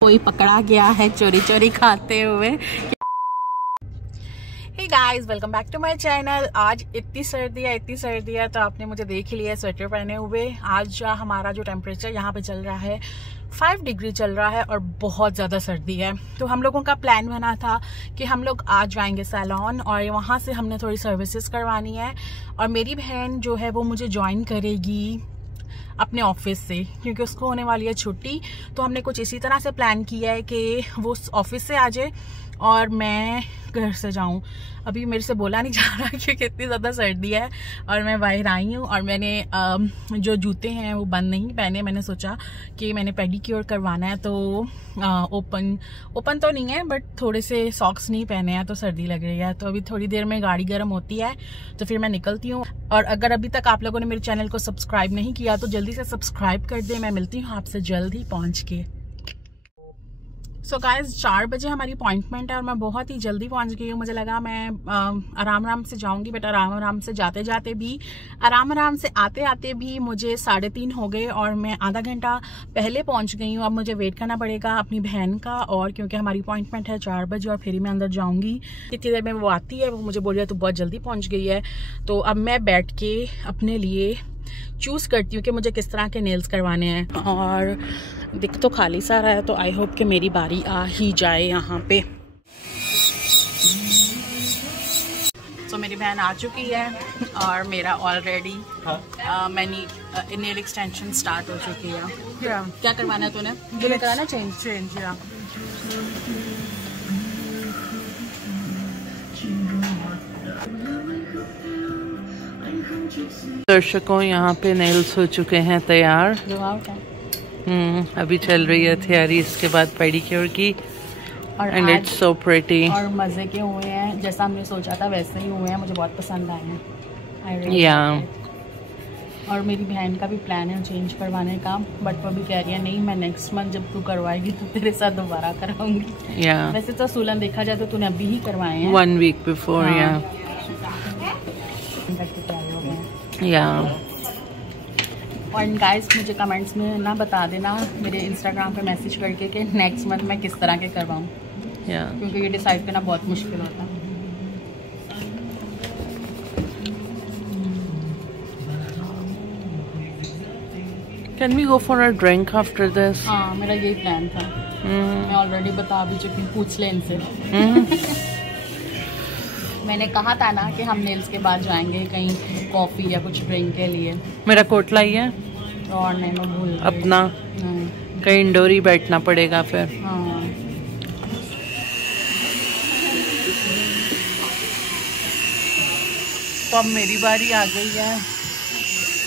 कोई पकड़ा गया है चोरी चोरी खाते हुए। Hey guys, welcome back to my channel. आज इतनी सर्दी है तो आपने मुझे देख ही लिया स्वेटर पहने हुए। आज हमारा जो टेम्परेचर यहाँ पे चल रहा है 5 डिग्री चल रहा है और बहुत ज़्यादा सर्दी है। तो हम लोगों का प्लान बना था कि हम लोग आज जाएंगे सैलून और वहाँ से हमने थोड़ी सर्विसेज करवानी है और मेरी बहन जो है वो मुझे ज्वाइन करेगी अपने ऑफिस से, क्योंकि उसको होने वाली है छुट्टी। तो हमने कुछ इसी तरह से प्लान किया है कि वो ऑफिस से आ जाए और मैं घर से जाऊं। अभी मेरे से बोला नहीं जा रहा क्योंकि इतनी ज़्यादा सर्दी है और मैं बाहर आई हूँ और मैंने जो जूते हैं वो बंद नहीं पहने। मैंने सोचा कि मैंने पेडिक्योर करवाना है तो ओपन तो नहीं है बट थोड़े से सॉक्स नहीं पहने हैं तो सर्दी लग रही है। तो अभी थोड़ी देर में गाड़ी गर्म होती है तो फिर मैं निकलती हूँ। और अगर अभी तक आप लोगों ने मेरे चैनल को सब्सक्राइब नहीं किया तो जल्दी से सब्सक्राइब कर दे। मैं मिलती हूँ आपसे जल्द ही पहुँच के। सो गाइस 4 बजे हमारी अपॉइंटमेंट है और मैं बहुत ही जल्दी पहुंच गई हूँ। मुझे लगा मैं आराम से जाऊंगी बट आराम से जाते जाते भी आराम से आते भी मुझे 3:30 हो गए और मैं आधा घंटा पहले पहुंच गई हूँ। अब मुझे वेट करना पड़ेगा अपनी बहन का, और क्योंकि हमारी अपॉइंटमेंट है 4 बजे और फिर ही मैं अंदर जाऊँगी। इतनी देर में वो आती है, वो मुझे बोल रही है तो बहुत जल्दी पहुँच गई है। तो अब मैं बैठ के अपने लिए चूज़ करती हूँ कि मुझे किस तरह के नेल्स करवाने हैं। और दिख तो खाली सा रहा है तो आई होप कि मेरी बारी आ ही जाए यहाँ पे। तो मेरी बहन आ चुकी है और मेरा ऑलरेडी मैंने नेल एक्सटेंशन स्टार्ट हो चुकी है। क्या करवाना है तूने? जो कराना चेंज या दर्शकों यहाँ पे नेल्स हो चुके हैं तैयार। अभी चल रही है तैयारी, इसके बाद पेडिक्योर की एंड इट्स सो प्रिटी और मजे के हुए हैं। जैसा हमने सोचा था वैसे ही हुए हैं, मुझे बहुत पसंद आए हैं। या और मेरी बहन का भी प्लान है चेंज करवाने का बट वो भी कह रही है नहीं, मैं नेक्स्ट मंथ जब तू करवाएगी तो तेरे साथ दोबारा कराऊंगी। वैसे तो सूलन देखा जाए तो तूने अभी ही करवाए हैं 1 वीक बिफोर। और गाइस मुझे कमेंट्स में ना बता देना मेरे इंस्टाग्राम पे मैसेज करके कि नेक्स्ट मंथ मैं किस तरह के करवाऊँ, क्योंकि ये डिसाइड करना बहुत मुश्किल होता है। Can we go for a drink after this? हाँ, मेरा यही प्लान था। मैं ऑलरेडी बता भी चुकी हूँ, पूछ ले इनसे। मैंने कहा था ना कि हम नेल्स के बाद जाएंगे कहीं कॉफी या कुछ ड्रिंक के लिए। मेरा कोट लाई है और नहीं, मैं भूल गई अपना। कहीं इंडोर ही बैठना पड़ेगा फिर। हाँ। तो अब मेरी बारी आ गई है,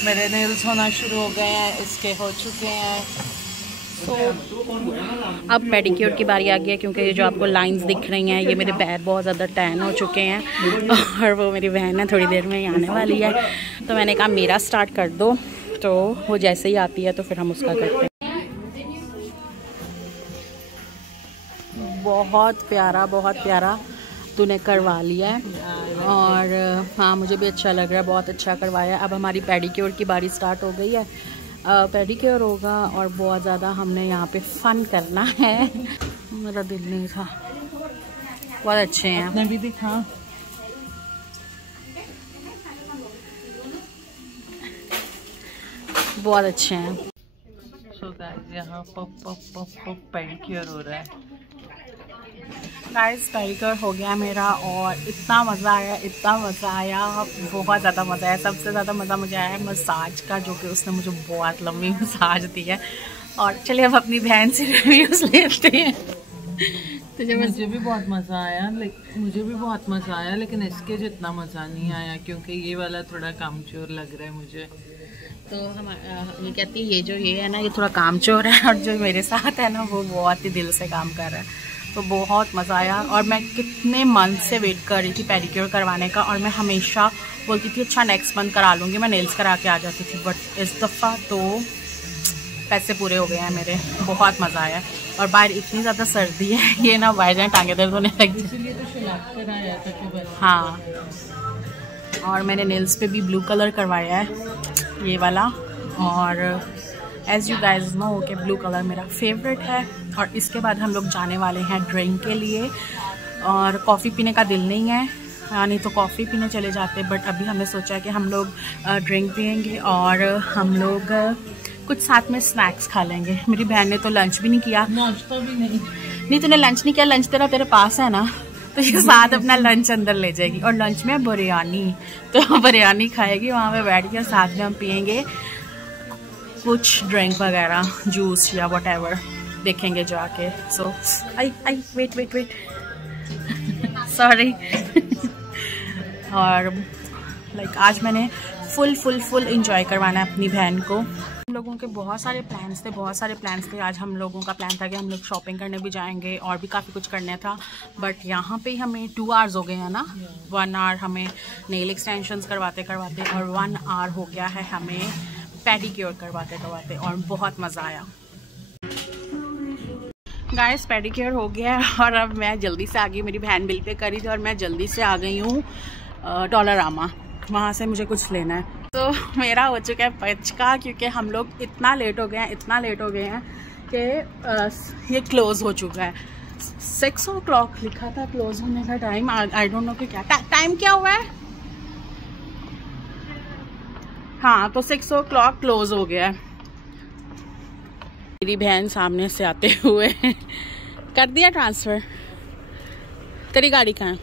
मेरे नेल्स होना शुरू हो गए हैं, इसके हो चुके हैं। तो अब पेडिक्योर की बारी आ गई है, क्योंकि ये जो आपको लाइंस दिख रही हैं ये मेरे पैर बहुत ज़्यादा टैन हो चुके हैं और वो मेरी बहन है थोड़ी देर में आने वाली है। तो मैंने कहा मेरा स्टार्ट कर दो, तो वो जैसे ही आती है तो फिर हम उसका करते हैं। बहुत प्यारा तूने करवा लिया है और हाँ मुझे भी अच्छा लग रहा है, बहुत अच्छा करवाया। अब हमारी पेडिक्योर की बारी स्टार्ट हो गई है। पेडिक्योर होगा और बहुत ज़्यादा हमने यहाँ पे फन करना है। मेरा दिल नहीं था। बहुत अच्छे हैं, आपने भी दिखा। बहुत अच्छे हैं। सो गाइस यहाँ पप पेडिक्योर हो रहा है। गाइस पेडिक्योर हो गया मेरा और इतना मज़ा आया, बहुत ज़्यादा मज़ा आया। सबसे ज़्यादा मज़ा मुझे आया मसाज का, जो कि उसने मुझे बहुत लंबी मसाज दी है। और चलिए अब अपनी बहन से रिव्यूज़ लेते हैं। तो मुझे भी बहुत मज़ा आया, लेकिन इसके जितना मज़ा नहीं आया क्योंकि ये वाला थोड़ा कामचोर लग रहा है मुझे। तो हम ये कहती है ये है ना, ये थोड़ा कामचोर है और जो मेरे साथ है ना वो बहुत ही दिल से काम कर रहा है। तो बहुत मज़ा आया और मैं कितने मंथ से वेट कर रही थी पेडिक्योर करवाने का और मैं हमेशा बोलती थी अच्छा नेक्स्ट मंथ करा लूँगी, मैं नेल्स करा के आ जाती थी। बट इस दफ़ा तो पैसे पूरे हो गए हैं मेरे। बहुत मज़ा आया और बाहर इतनी ज़्यादा सर्दी है, ये ना बाहर जाए टांगे दर्द होने लगी। इसलिए तो शिलाकर आया था। हाँ, और मैंने नेल्स पे भी ब्लू कलर करवाया है ये वाला। और एज यू गाइज नो कि ब्लू कलर मेरा फेवरेट है और इसके बाद हम लोग जाने वाले हैं ड्रिंक के लिए। और कॉफ़ी पीने का दिल नहीं है, नहीं तो कॉफ़ी पीने चले जाते, बट अभी हमने सोचा है कि हम लोग ड्रिंक पियेंगे और हम लोग कुछ साथ में स्नैक्स खा लेंगे। मेरी बहन ने तो लंच भी नहीं किया। नाश्ता भी नहीं तूने लंच नहीं किया? लंच तेरे पास है ना, तो ये साथ अपना लंच अंदर ले जाएगी। और लंच में बिरयानी, तो बिरयानी खाएगी, वहाँ पे बैठ के साथ में हम पियेंगे कुछ ड्रिंक वगैरह, जूस या व्हाटएवर, देखेंगे जाके। सो आई वेट सॉरी। और लाइक आज मैंने फुल इंजॉय करवाना है अपनी बहन को। हम लोगों के बहुत सारे प्लान्स थे। आज हम लोगों का प्लान था कि हम लोग शॉपिंग करने भी जाएंगे और भी काफ़ी कुछ करना था, बट यहाँ पे हमें 2 आवर्स हो गए हैं ना। 1 आवर हमें नेल एक्सटेंशंस करवाते और 1 आवर हो गया है हमें पेडिक्योर करवाते और बहुत मज़ा आया। गाइस पेडिक्योर हो गया है और अब मैं जल्दी से आ गई। मेरी बहन बिल पे करी थी और मैं जल्दी से आ गई हूँ डॉलरामा, वहाँ से मुझे कुछ लेना है। तो मेरा हो चुका है 5 का, क्योंकि हम लोग इतना लेट हो गए हैं कि ये क्लोज़ हो चुका है। 6 o'clock लिखा था क्लोज़ होने का टाइम, आई डोंट नो कि क्या टाइम क्या हुआ है। हाँ, तो 6 o'clock क्लोज़ हो गया है। मेरी बहन सामने से आते हुए कर दिया ट्रांसफ़र। तेरी गाड़ी कहाँ है?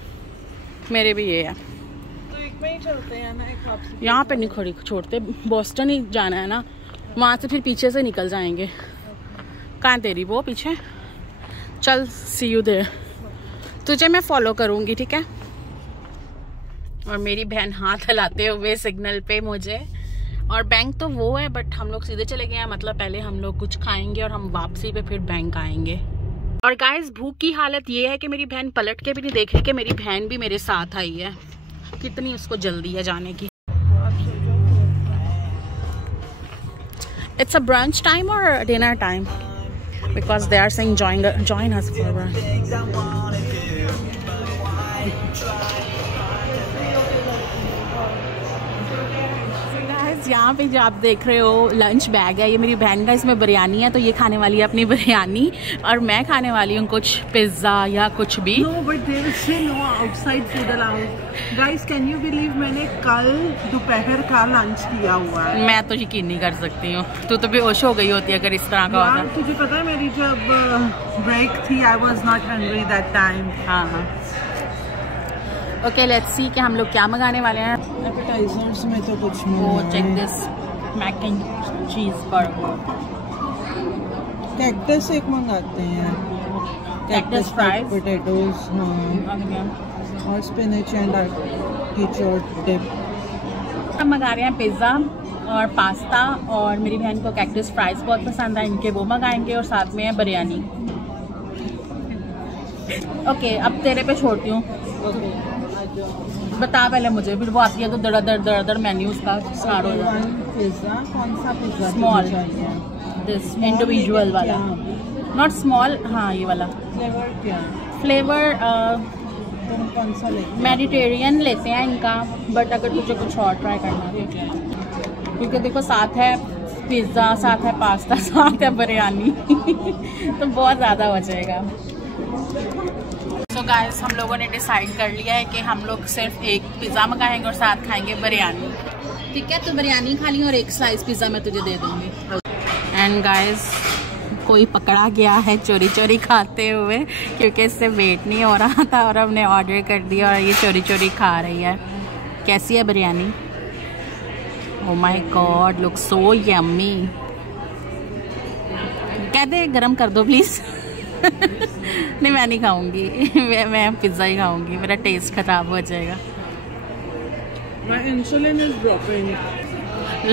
मेरे भी ये है, तो एक में ही चलते हैं ना, एक वापसी। यहाँ पे नहीं खड़ी छोड़ते, बोस्टन ही जाना है ना, वहाँ से फिर पीछे से निकल जाएंगे। कहाँ तेरी वो पीछे? चल सी यू देयर, तुझे मैं फॉलो करूँगी, ठीक है। और मेरी बहन हाथ हिलाते हुए सिग्नल पे मुझे, और बैंक तो वो है बट हम लोग सीधे चले गए हैं, मतलब पहले हम लोग कुछ खाएंगे और हम वापसी पे फिर बैंक आएंगे। और गाइस भूख की हालत ये है कि मेरी बहन पलट के भी नहीं देख रही कि मेरी बहन भी मेरे साथ आई है। कितनी उसको जल्दी है जाने की। इट्स अ ब्रंच टाइम और dinner time, because they are saying join us for brunch. यहाँ पे जो आप देख रहे हो लंच बैग है, ये मेरी बहन का, इसमें बिरयानी है, तो ये खाने वाली है अपनी बिरयानी और मैं खाने वाली हूँ कुछ पिज्जा या कुछ भी। No, but they will say no outside food allowed. Guys, can you believe मैंने कल दोपहर का लंच किया हुआ है। मैं तो यकीन नहीं कर सकती हूँ, तू तो बेहोश हो गई होती अगर इस तरह का होता। तुझे पता है मेरी जब ब्रेक थी, I was not hungry that time. हाँ। ओके लेट्स सी कि हम लोग क्या मंगाने वाले हैं। एपेटाइजर्स में तो कुछ वो चेक दिस मैक एंड चीज बर्गर। कैक्टस एक मंगाते हैं, कैक्टस फ्राइज, पोटैटोज, हाँ, और स्पिनच एंड आर्टिचोक डिप। हम मंगा रहे हैं पिज्ज़ा और पास्ता, और मेरी बहन को कैक्टस फ्राइज बहुत पसंद है, इनके वो मंगाएंगे और साथ में है बिरयानी। ओके अब तेरे पे छोड़ती हूँ, बता पहले मुझे, फिर वो आती है तो दर मेन्यू उसका स्टार्ट हो जाता है। पिज्जा कौन सा पिज्जा? स्मॉल, दिस इंडिविजुअल वाला, नॉट स्मॉल। हाँ ये वाला। फ्लेवर क्या? फ्लेवर कौन सा लेते? मेडिटेरियन लेते हैं इनका, बट अगर तुझे कुछ और ट्राई करना है, क्योंकि देखो साथ है पिज्ज़ा, साथ है पास्ता, साथ है बिरयानी तो बहुत ज़्यादा हो जाएगा। तो गाइस हम लोगों ने डिसाइड कर लिया है कि हम लोग सिर्फ एक पिज़्ज़ा मंगाएंगे और साथ खाएंगे बिरयानी, ठीक है। तो बिरयानी खा ली और एक स्लाइस पिज़्ज़ा मैं तुझे दे दूँगी। एंड गाइस कोई पकड़ा गया है चोरी चोरी खाते हुए, क्योंकि इससे वेट नहीं हो रहा था और हमने ऑर्डर कर दिया और ये चोरी चोरी खा रही है। कैसी है biryani? Oh my God, look so yummy. कह दे गरम कर दो प्लीज़ नहीं मैं नहीं खाऊंगी मैं पिज़्ज़ा ही खाऊंगी, मेरा टेस्ट खराब हो जाएगा। My insulin is dropping.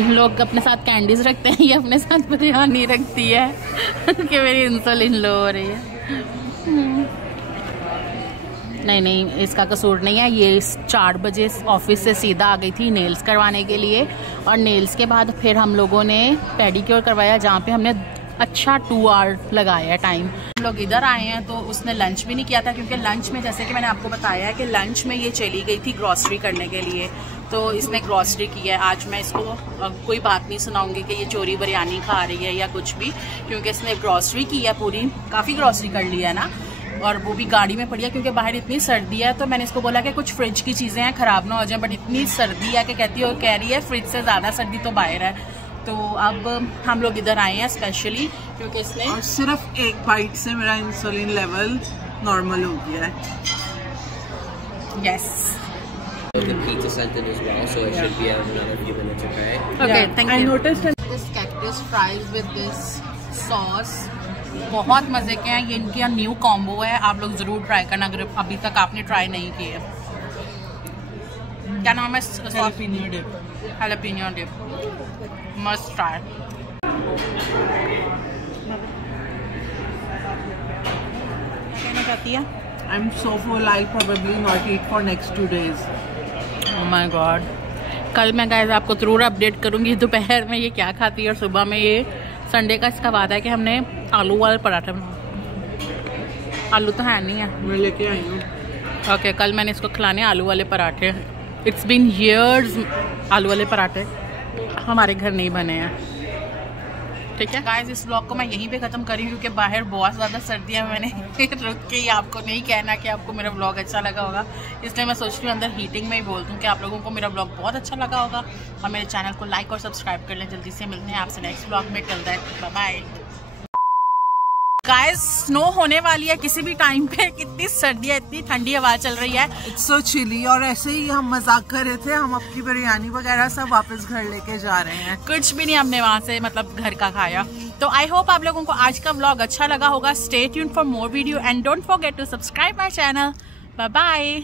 लोग अपने साथ कैंडीज रखते हैं, ये अपने साथ बिरयानी रखती है कि मेरी इंसुलिन लो हो रही है। नहीं इसका कसूर नहीं है, ये 4 बजे ऑफिस से सीधा आ गई थी नेल्स करवाने के लिए, और नेल्स के बाद फिर हम लोगों ने पेडिक्योर करवाया, जहाँ पे हमने अच्छा 2 आवर लगाया टाइम। हम लोग इधर आए हैं तो उसने लंच भी नहीं किया था, क्योंकि लंच में जैसे कि मैंने आपको बताया है कि लंच में ये चली गई थी ग्रॉसरी करने के लिए, तो इसने ग्रॉसरी की है। आज मैं इसको कोई बात नहीं सुनाऊंगी कि ये चोरी बिरयानी खा रही है या कुछ भी, क्योंकि इसने ग्रॉसरी की है पूरी, काफ़ी ग्रॉसरी कर ली है ना, और वो भी गाड़ी में पड़ी है क्योंकि बाहर इतनी सर्दी है। तो मैंने इसको बोला कि कुछ फ्रिज की चीज़ें हैं ख़राब ना हो जाए, बट इतनी सर्दी है कि कह रही है फ्रिज से ज़्यादा सर्दी तो बाहर है। तो अब हम लोग इधर आए हैं स्पेशली क्योंकि इसने, और सिर्फ एक बाइट से मेरा इंसुलिन लेवल नॉर्मल हो गया है। Yes, The pizza sent in as well, so it should be out in another few minutes, okay? Okay, thank you. I noticed this cactus fries with this sauce बहुत मजे के हैं। ये इनकी new combo है, आप लोग जरूर ट्राई करना अगर अभी तक आपने ट्राई नहीं किए। क्या नाम है? jalapeno dip. Jalapeno dip, must try. कहना चाहती है? I'm so full. I'll probably not eat for next 2 days. Oh my God. कल मैं गाइस आपको जरूर अपडेट करूंगी दोपहर में ये क्या खाती है, और सुबह में ये संडे का इसका वादा है कि हमने आलू वाले पराठे बनाए। आलू तो है नहीं है, मैं लेके आई हूँ। ओके, कल मैंने इसको खिलाने आलू वाले पराठे। इट्स बीन ईयर्स आलू वाले पराठे हमारे घर नहीं बने हैं। ठीक है गाइस, इस ब्लॉग को मैं यहीं पे ख़त्म करी क्योंकि बाहर बहुत ज़्यादा सर्दी है। मैंने रुक के ही आपको नहीं कहना कि आपको मेरा ब्लॉग अच्छा लगा होगा, इसलिए मैं सोच रही हूँ अंदर हीटिंग में ही बोल दूँ कि आप लोगों को मेरा ब्लॉग बहुत अच्छा लगा होगा, और मेरे चैनल को लाइक और सब्सक्राइब कर लें। जल्दी से मिलते हैं आपसे नेक्स्ट ब्लॉग में। Till that, bye bye. Guys, snow होने वाली है किसी भी टाइम पे। कितनी सर्दी है, इतनी ठंडी हवा चल रही है। It's so chilly, और ऐसे ही हम मजाक कर रहे थे, हम अपनी बिरयानी वगैरह सब वापस घर लेके जा रहे हैं। कुछ भी नहीं हमने वहाँ से मतलब घर का खाया। तो आई होप आप लोगों को आज का व्लॉग अच्छा लगा होगा। Stay tuned for more video and don't forget to subscribe my channel. Bye bye.